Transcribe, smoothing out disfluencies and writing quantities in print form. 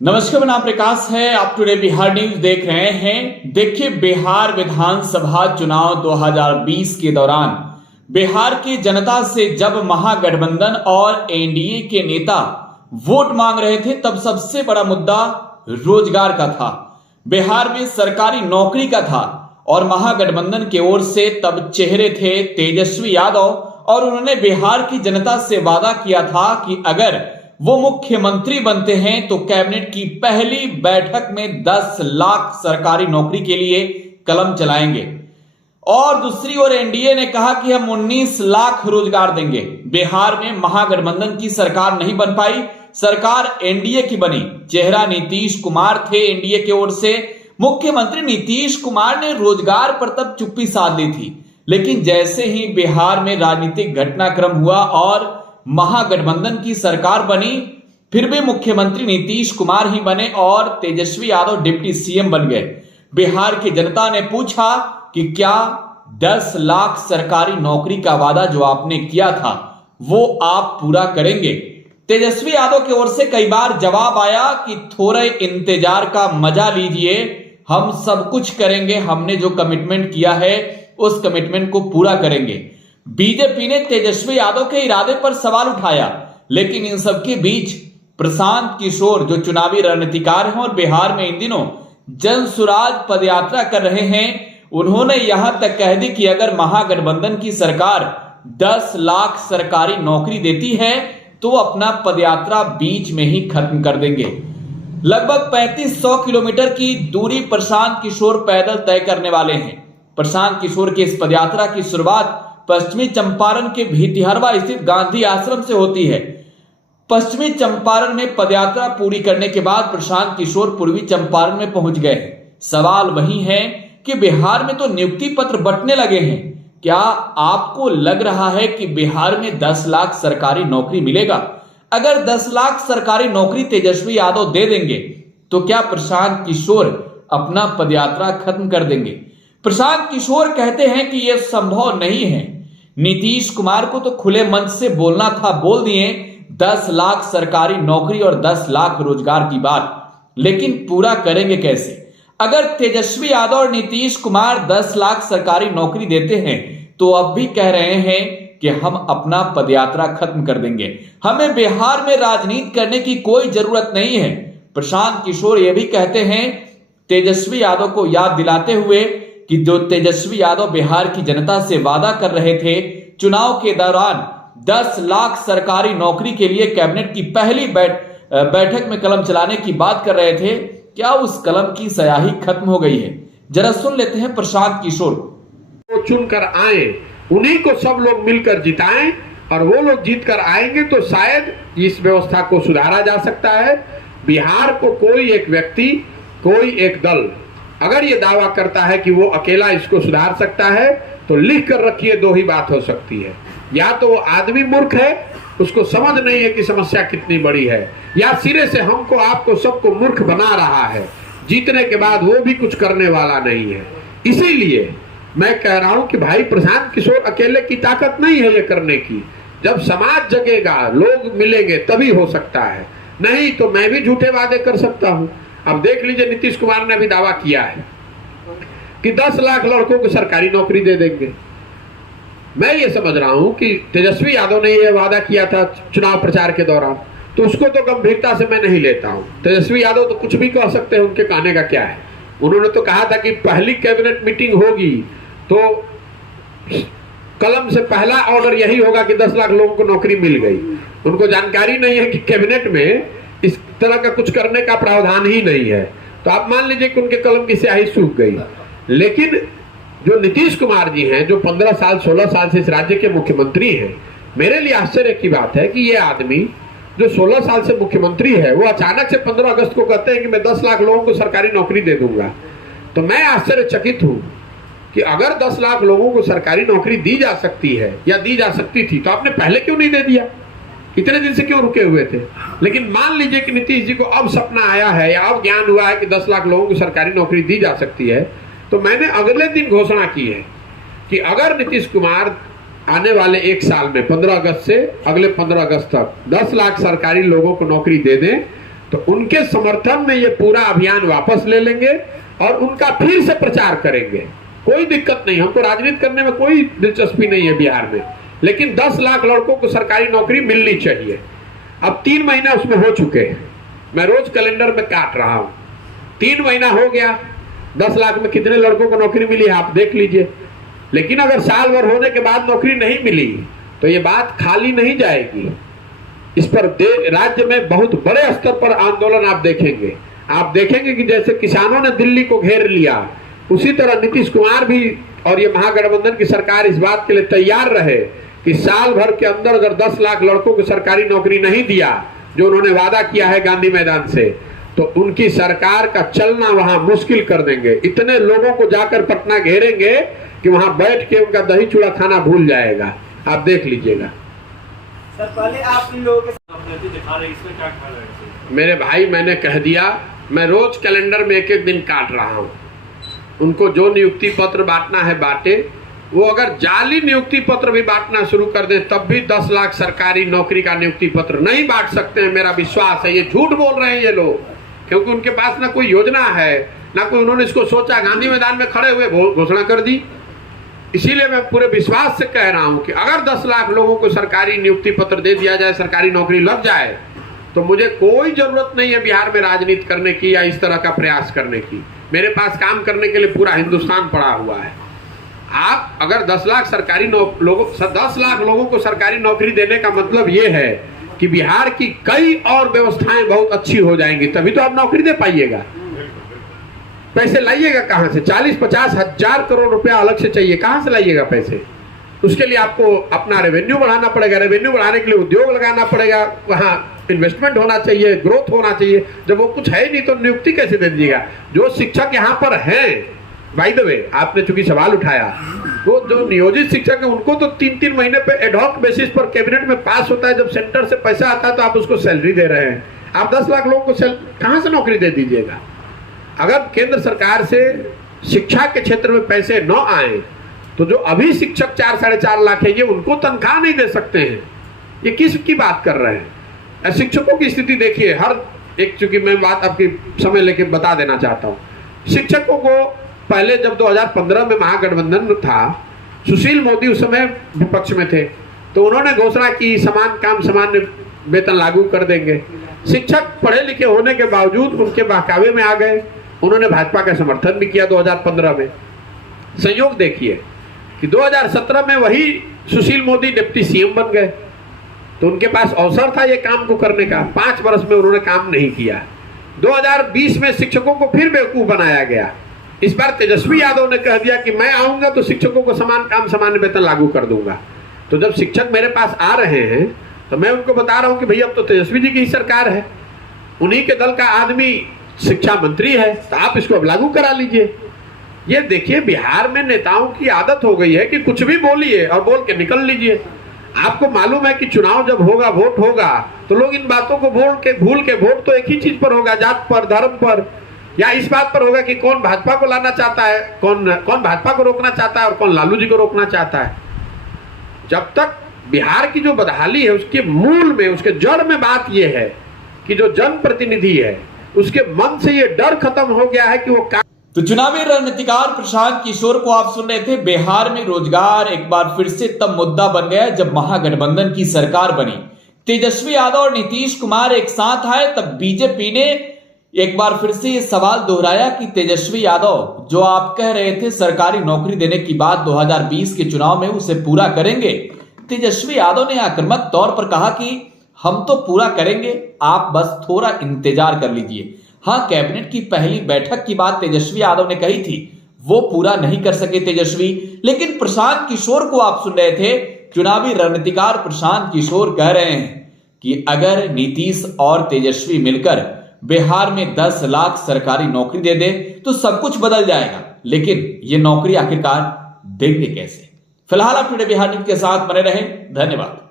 नमस्कार, मेरा नाम प्रकाश है। आप टुडे बिहार न्यूज देख रहे हैं। देखिए, बिहार विधानसभा चुनाव 2020 के दौरान बिहार की जनता से जब महागठबंधन और एनडीए के नेता वोट मांग रहे थे, तब सबसे बड़ा मुद्दा रोजगार का था, बिहार में सरकारी नौकरी का था। और महागठबंधन की ओर से तब चेहरे थे तेजस्वी यादव, और उन्होंने बिहार की जनता से वादा किया था कि अगर वो मुख्यमंत्री बनते हैं तो कैबिनेट की पहली बैठक में 10 लाख सरकारी नौकरी के लिए कलम चलाएंगे। और दूसरी ओर एनडीए ने कहा कि हम 19 लाख रोजगार देंगे। बिहार में महागठबंधन की सरकार नहीं बन पाई, सरकार एनडीए की बनी। चेहरा नीतीश कुमार थे एनडीए की ओर से। मुख्यमंत्री नीतीश कुमार ने रोजगार पर तब चुप्पी साध ली थी, लेकिन जैसे ही बिहार में राजनीतिक घटनाक्रम हुआ और महागठबंधन की सरकार बनी, फिर भी मुख्यमंत्री नीतीश कुमार ही बने और तेजस्वी यादव डिप्टी सीएम बन गए। बिहार की जनता ने पूछा कि क्या 10 लाख सरकारी नौकरी का वादा जो आपने किया था वो आप पूरा करेंगे? तेजस्वी यादव की ओर से कई बार जवाब आया कि थोड़े इंतजार का मजा लीजिए, हम सब कुछ करेंगे, हमने जो कमिटमेंट किया है उस कमिटमेंट को पूरा करेंगे। बीजेपी ने तेजस्वी यादव के इरादे पर सवाल उठाया, लेकिन इन सबके बीच प्रशांत किशोर जो चुनावी रणनीतिकार हैं और बिहार में इन दिनों जनसुराज पदयात्रा कर रहे हैं, उन्होंने यहां तक कह दी कि अगर महागठबंधन की सरकार 10 लाख सरकारी नौकरी देती है तो अपना पदयात्रा बीच में ही खत्म कर देंगे। लगभग 3500 किलोमीटर की दूरी प्रशांत किशोर पैदल तय करने वाले हैं। प्रशांत किशोर की इस पदयात्रा की शुरुआत पश्चिमी चंपारण के भितिहरवा स्थित गांधी आश्रम से होती है। पश्चिमी चंपारण में पदयात्रा पूरी करने के बाद प्रशांत किशोर पूर्वी चंपारण में पहुंच गए हैं। सवाल वही है कि बिहार में तो नियुक्ति पत्र बंटने लगे हैं। क्या आपको लग रहा है कि बिहार में 10 लाख सरकारी नौकरी मिलेगा? अगर 10 लाख सरकारी नौकरी तेजस्वी यादव दे देंगे तो क्या प्रशांत किशोर अपना पदयात्रा खत्म कर देंगे? प्रशांत किशोर कहते हैं कि यह संभव नहीं है। नीतीश कुमार को तो खुले मंच से बोलना था, बोल दिए 10 लाख सरकारी नौकरी और 10 लाख रोजगार की बात, लेकिन पूरा करेंगे कैसे? अगर तेजस्वी यादव और नीतीश कुमार 10 लाख सरकारी नौकरी देते हैं तो अब भी कह रहे हैं कि हम अपना पदयात्रा खत्म कर देंगे, हमें बिहार में राजनीति करने की कोई जरूरत नहीं है। प्रशांत किशोर यह भी कहते हैं, तेजस्वी यादव को याद दिलाते हुए कि जो तेजस्वी यादव बिहार की जनता से वादा कर रहे थे चुनाव के दौरान 10 लाख सरकारी नौकरी के लिए कैबिनेट की पहली बैठक में कलम चलाने की बात कर रहे थे, क्या उस कलम की स्याही खत्म हो गई है? जरा सुन लेते हैं प्रशांत किशोर। वो चुनकर आए, उन्हीं को सब लोग मिलकर जिताएं, और वो लोग जीत कर आएंगे तो शायद इस व्यवस्था को सुधारा जा सकता है। बिहार को कोई एक व्यक्ति, कोई एक दल अगर ये दावा करता है कि वो अकेला इसको सुधार सकता है तो लिख कर रखिए, दो ही बात हो सकती है। या तो वो आदमी मूर्ख है, उसको समझ नहीं है कि समस्या कितनी बड़ी है, या सिरे से हमको आपको सबको मूर्ख बना रहा है, जीतने के बाद वो भी कुछ करने वाला नहीं है। इसीलिए मैं कह रहा हूं कि भाई प्रशांत किशोर अकेले की ताकत नहीं है ये करने की। जब समाज जगेगा, लोग मिलेंगे, तभी हो सकता है, नहीं तो मैं भी झूठे वादे कर सकता हूं। अब देख लीजिए, नीतीश कुमार ने भी दावा किया है कि 10 लाख लड़कों को सरकारी नौकरी दे देंगे। मैं ये समझ रहा हूं कि तेजस्वी यादव ने यह वादा किया था चुनाव प्रचार के दौरान, तो उसको तो गंभीरता से मैं नहीं लेता हूं। तेजस्वी यादव तो कुछ भी कह सकते हैं, उनके कहने का क्या है। उन्होंने तो कहा था कि पहली कैबिनेट मीटिंग होगी तो कलम से पहला ऑर्डर यही होगा कि 10 लाख लोगों को नौकरी मिल गई। उनको जानकारी नहीं है कि कैबिनेट में इस तरह का कुछ करने का प्रावधान ही नहीं है, तो आप मान लीजिए कि उनके कलम की स्याही सूख गई। लेकिन जो नीतीश कुमार जी हैं, जो 15 साल 16 साल से इस राज्य के मुख्यमंत्री हैं, मेरे लिए आश्चर्य की बात है कि ये आदमी जो 16 साल से मुख्यमंत्री है, वो अचानक से 15 अगस्त को कहते हैं कि मैं 10 लाख लोगों को सरकारी नौकरी दे दूंगा। तो मैं आश्चर्यचकित हूं कि अगर 10 लाख लोगों को सरकारी नौकरी दी जा सकती है या दी जा सकती थी तो आपने पहले क्यों नहीं दे दिया? इतने दिन से क्यों रुके हुए थे? लेकिन मान लीजिए कि नीतीश जी को अब सपना आया है या अब ज्ञान हुआ है कि 10 लाख लोगों को सरकारी नौकरी दी जा सकती है, तो मैंने अगले दिन घोषणा की है कि अगर नीतीश कुमार आने वाले 1 साल में 15 अगस्त से अगले 15 अगस्त तक 10 लाख सरकारी लोगों को नौकरी दे दें तो उनके समर्थन में ये पूरा अभियान वापस ले लेंगे और उनका फिर से प्रचार करेंगे। कोई दिक्कत नहीं, हमको राजनीति करने में कोई दिलचस्पी नहीं है बिहार में, लेकिन 10 लाख लड़कों को सरकारी नौकरी मिलनी चाहिए। अब 3 महीना उसमें हो चुके हैं, मैं रोज कैलेंडर में काट रहा हूं, 3 महीना हो गया, 10 लाख में कितने लड़कों को नौकरी मिली है आप देख लीजिए। लेकिन अगर साल भर होने के बाद नौकरी नहीं मिली तो ये बात खाली नहीं जाएगी। इस पर राज्य में बहुत बड़े स्तर पर आंदोलन आप देखेंगे कि जैसे किसानों ने दिल्ली को घेर लिया, उसी तरह नीतीश कुमार भी और ये महागठबंधन की सरकार इस बात के लिए तैयार रहे कि साल भर के अंदर अगर 10 लाख लड़कों को सरकारी नौकरी नहीं दिया जो उन्होंने वादा किया है गांधी मैदान से, तो उनकी सरकार का चलना वहां मुश्किल कर देंगे। इतने लोगों को जाकर पटना घेरेंगे कि वहां बैठ के उनका दही चूड़ा खाना भूल जाएगा, आप देख लीजिएगा। सर पहले आप इन लोगों के साथ दिखा रहे, इसमें क्या खा रहे हैं? मेरे भाई मैंने कह दिया, मैं रोज कैलेंडर में एक दिन काट रहा हूं। उनको जो नियुक्ति पत्र बांटना है बांटे, वो अगर जाली नियुक्ति पत्र भी बांटना शुरू कर दें तब भी 10 लाख सरकारी नौकरी का नियुक्ति पत्र नहीं बांट सकते हैं, मेरा विश्वास है। ये झूठ बोल रहे हैं ये लोग, क्योंकि उनके पास ना कोई योजना है, ना कोई उन्होंने इसको सोचा, गांधी मैदान में खड़े हुए घोषणा कर दी। इसीलिए मैं पूरे विश्वास से कह रहा हूं कि अगर 10 लाख लोगों को सरकारी नियुक्ति पत्र दे दिया जाए, सरकारी नौकरी लग जाए, तो मुझे कोई जरूरत नहीं है बिहार में राजनीति करने की या इस तरह का प्रयास करने की। मेरे पास काम करने के लिए पूरा हिंदुस्तान पड़ा हुआ है। आप अगर 10 लाख लोगों को सरकारी नौकरी देने का मतलब ये है कि बिहार की कई और व्यवस्थाएं बहुत अच्छी हो जाएंगी, तभी तो आप नौकरी दे पाइएगा। पैसे लाइएगा कहां से? 40-50 हजार करोड़ रुपया अलग से चाहिए, कहां से लाइएगा पैसे? उसके लिए आपको अपना रेवेन्यू बढ़ाना पड़ेगा, रेवेन्यू बढ़ाने के लिए उद्योग लगाना पड़ेगा, वहां इन्वेस्टमेंट होना चाहिए, ग्रोथ होना चाहिए। जब वो कुछ है नहीं तो नियुक्ति कैसे दे दीजिएगा? जो शिक्षक यहाँ पर हैं, बाय द वे आपने चूंकि सवाल उठाया, वो जो नियोजित शिक्षक है उनको तो 3-3 महीने पे एडहॉक बेसिस पर कैबिनेट में पास होता है, जब सेंटर से पैसा आता है तो आप उसको सैलरी दे रहे हैं। आप 10 लाख लोगों को कहां से नौकरी दे दीजिएगा? अगर केंद्र सरकार से शिक्षा के क्षेत्र में पैसे न आए तो जो अभी शिक्षक 4-4.5 लाख है, ये उनको तनख्वाह नहीं दे सकते हैं। ये किस की बात कर रहे हैं? शिक्षकों की स्थिति देखिए, हर एक, चूंकि मैं बात आपकी समय लेके बता देना चाहता हूँ। शिक्षकों को पहले जब 2015 में महागठबंधन था, सुशील मोदी उस समय विपक्ष में थे, तो उन्होंने घोषणा की समान काम समान वेतन लागू कर देंगे। शिक्षक पढ़े लिखे होने के बावजूद उनके बहकावे में आ गए। उन्होंने भाजपा का समर्थन भी किया 2015 में। संयोग देखिए कि 2017 में वही सुशील मोदी डिप्टी सीएम बन गए, तो उनके पास अवसर था ये काम को करने का। 5 वर्ष में उन्होंने काम नहीं किया। 2020 में शिक्षकों को फिर बेवकूफ बनाया गया। इस बार तेजस्वी यादव ने कह दिया कि मैं आऊंगा तो शिक्षकों को समान काम समान वेतन लागू कर दूंगा। तो जब शिक्षक मेरे पास आ रहे हैं तो मैं उनको बता रहा हूं कि भैया अब तो तेजस्वी जी की ही सरकार है, उन्हीं के दल का आदमी शिक्षा मंत्री है, तो आप इसको अब लागू करा लीजिए। ये देखिए, बिहार में नेताओं की आदत हो गई है कि कुछ भी बोलिए और बोल के निकल लीजिए। आपको मालूम है कि चुनाव जब होगा, वोट होगा, तो लोग इन बातों को भूल के वोट तो एक ही चीज पर होगा, जात पर, धर्म पर, या इस बात पर होगा कि कौन भाजपा को लाना चाहता है, कौन भाजपा को रोकना चाहता है और कौन लालू जी को रोकना चाहता है। जब तक बिहार की जो बदहाली है उसके मूल में, उसके जड़ में बात यह है कि जो जनप्रतिनिधि है उसके मन से ये डर खत्म हो गया है कि वो तो चुनावी रणनीतिकार प्रशांत किशोर को आप सुन रहे थे। बिहार में रोजगार एक बार फिर से तब मुद्दा बन गया जब महागठबंधन की सरकार बनी। तेजस्वी यादव और नीतीश कुमार एक साथ आए, तब बीजेपी ने एक बार फिर से ये सवाल दोहराया कि तेजस्वी यादव जो आप कह रहे थे सरकारी नौकरी देने की बात 2020 के चुनाव में उसे पूरा करेंगे। तेजस्वी यादव ने आक्रामक तौर पर कहा कि हम तो पूरा करेंगे, आप बस थोड़ा इंतजार कर लीजिए। हाँ, कैबिनेट की पहली बैठक की बात तेजस्वी यादव ने कही थी, वो पूरा नहीं कर सके तेजस्वी। लेकिन प्रशांत किशोर को आप सुन रहे थे, चुनावी रणनीतिकार प्रशांत किशोर कह रहे हैं कि अगर नीतीश और तेजस्वी मिलकर बिहार में 10 लाख सरकारी नौकरी दे दे तो सब कुछ बदल जाएगा। लेकिन ये नौकरी आखिरकार देंगे कैसे? फिलहाल आप टुडे बिहार न्यूज के साथ बने रहें। धन्यवाद।